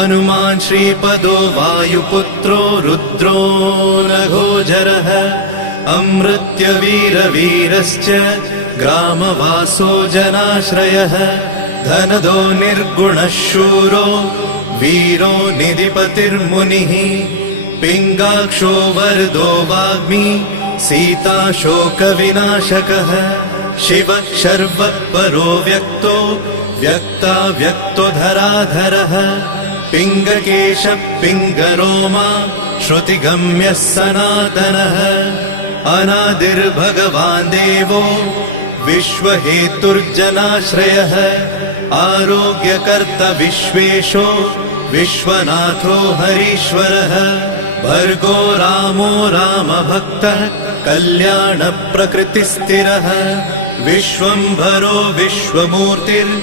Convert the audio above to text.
हनुमान् श्रीपदो वायुपुत्रो रुद्रो नघोजरः अमृत्यवीरवीरश्च ग्रामवासो जनाश्रयः धनदो निर्गुणः शूरो वीरो निधिपतिर्मुनिः पिङ्गाक्षो वरदो वाग्मी सीताशोकविनाशकः शिवः शर्वपरो व्यक्तो व्यक्ताव्यक्तो धराधरः पिङ्गकेशः पिङ्गरोमा श्रुतिगम्यः सनातनः अनादिर्भगवान् देवो विश्वहेतुर्जनाश्रयः आरोग्यकर्ता विश्वेशो विश्वनाथो हरीश्वरः भर्गो रामो रामभक्तः कल्याणप्रकृतिस्थिरः विश्वम्भरो विश्वमूर्तिर्